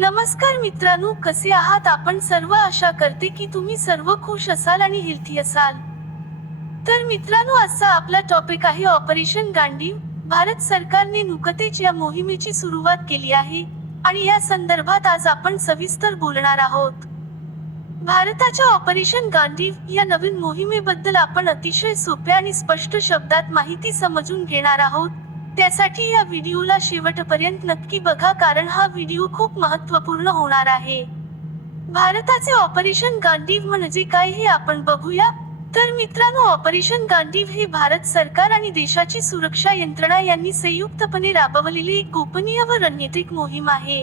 नमस्कार मित्रांनो, कसे आहात आपण सर्व? आशा करते की तुम्ही सर्व खुश असाल आणि हेल्थी असाल. तर मित्रांनो, आजचा आपला टॉपिक आहे ऑपरेशन गांडीव. भारत सरकारने नुकतेच या मोहिमेची सुरुवात केली आहे आणि या संदर्भात आज आपण सविस्तर बोलणार आहोत. भारताच्या ऑपरेशन गांडीव या नवीन मोहिमेबद्दल आपण अतिशय सोप्या आणि स्पष्ट शब्दात माहिती समजून घेणार आहोत. त्यासाठी या व्हिडिओला शेवटपर्यंत नक्की बघा, कारण हा व्हिडिओ खूप महत्त्वपूर्ण होणार आहे. भारताचे ऑपरेशन गांडीव म्हणजे काय हे आपण बघूया. तर मित्रांनो, ऑपरेशन गांडीव हे भारत सरकार आणि देशाची सुरक्षा यंत्रणा यांनी संयुक्तपणे राबवलेली एक गोपनीय व रणनीतिक मोहीम आहे.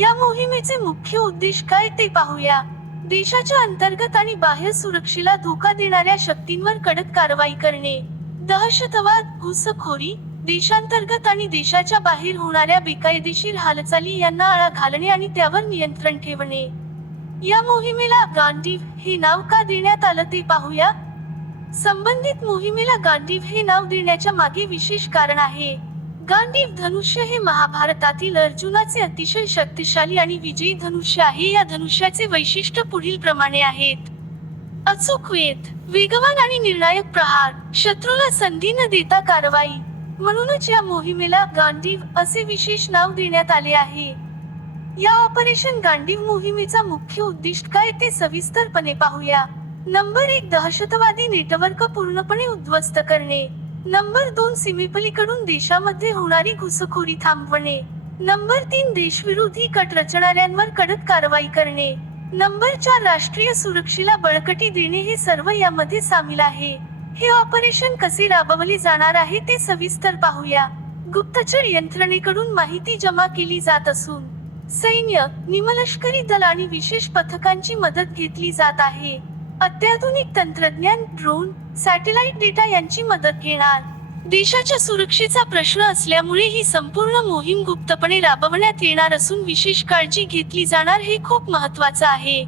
या मोहिमेचे मुख्य उद्देश काय ते पाहूया. देशाच्या अंतर्गत आणि बाह्य सुरक्षेला धोका देणाऱ्या शक्तींवर कडक कारवाई करणे, दहशतवाद, घुसखोरी, देशांतर्गत आणि देशाच्या बाहेर होणाऱ्या बेकायदेशीर हालचाली यांना आळा घालणे आणि त्यावर नियंत्रण ठेवणे. या मोहिमेला गांडीव हे नाव का देण्यात आलं ते पाहूया. संबंधित मोहिमेला गांडीव हे नाव देण्याच्या मागे विशेष कारण आहे. गांडीव धनुष्य हे महाभारतातील अर्जुनाचे अतिशय शक्तिशाली आणि विजयी धनुष्य आहे. या धनुष्याचे वैशिष्ट्य पुढील प्रमाणे आहेत. अचूक वेध, वेगवान आणि निर्णायक प्रहार, शत्रूला संधी न देता कारवाई. म्हणूनच या मोहिमेला गांडीव असे विशेष नाव देण्यात आले आहे. या ऑपरेशन गांडीव मोहिमेचा मुख्य उद्दिष्ट काय ते सविस्तरपणे पाहूया. नंबर 1, दहशतवादी नेटवर्क पूर्णपणे उद्ध्वस्त करणे. नंबर 2, सीमेपलीकडून देशामध्ये होणारी घुसखोरी थांबवणे. नंबर 3, देशविरोधी कट रचणाऱ्यांवर कडक कारवाई करणे. नंबर 4, राष्ट्रीय सुरक्षेला बळकटी देणे. हे सर्व यामध्ये सामील आहे. हे ऑपरेशन कसे राबवले जाणार आहे ते सविस्तर पाहूया. गुप्तचर यंत्रणेकडून माहिती जमा केली जात असून सैन्य, निमलष्करी दल आणि विशेष पथकांची मदत घेतली जात आहे. अत्याधुनिक तंत्रज्ञान, ड्रोन, सॅटेलाइट डेटा यांची मदत घेणार. देशाच्या सुरक्षेचा प्रश्न असल्यामुळे ही संपूर्ण मोहीम गुप्तपणे राबवण्यात येणार असून विशेष काळजी घेतली जाणार, हे खूप महत्त्वाचं आहे.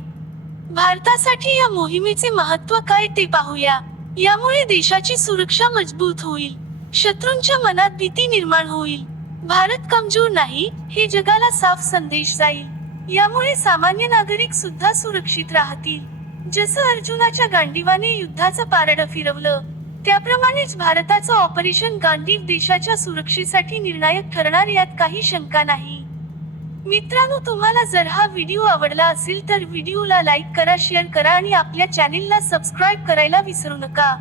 भारतासाठी या मोहिमेचे महत्त्व काय ते पाहूया. यामुळे देशाची सुरक्षा मजबूत होईल, शत्रूंच्या मनात भीती निर्माण होईल. भारत कमजोर नाही हे जगाला साफ संदेश जाईल. यामुळे सामान्य नागरिक सुद्धा सुरक्षित राहतील. जसं अर्जुनाच्या गांडीवाने युद्धाचं पारडं फिरवलं, त्याप्रमाणेच भारताचं ऑपरेशन गांडीव देशाच्या सुरक्षेसाठी निर्णायक ठरणार, यात काही शंका नाही. मित्रांनो, तुम्हाला जर हा व्हिडिओ आवडला असेल तर व्हिडिओला लाईक करा, शेअर करा आणि आपल्या चॅनेलला सबस्क्राईब करायला विसरू नका.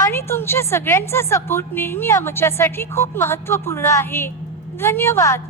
आणि तुमच्या सगळ्यांचा सपोर्ट नेहमी आमच्यासाठी खूप महत्त्वपूर्ण आहे. धन्यवाद.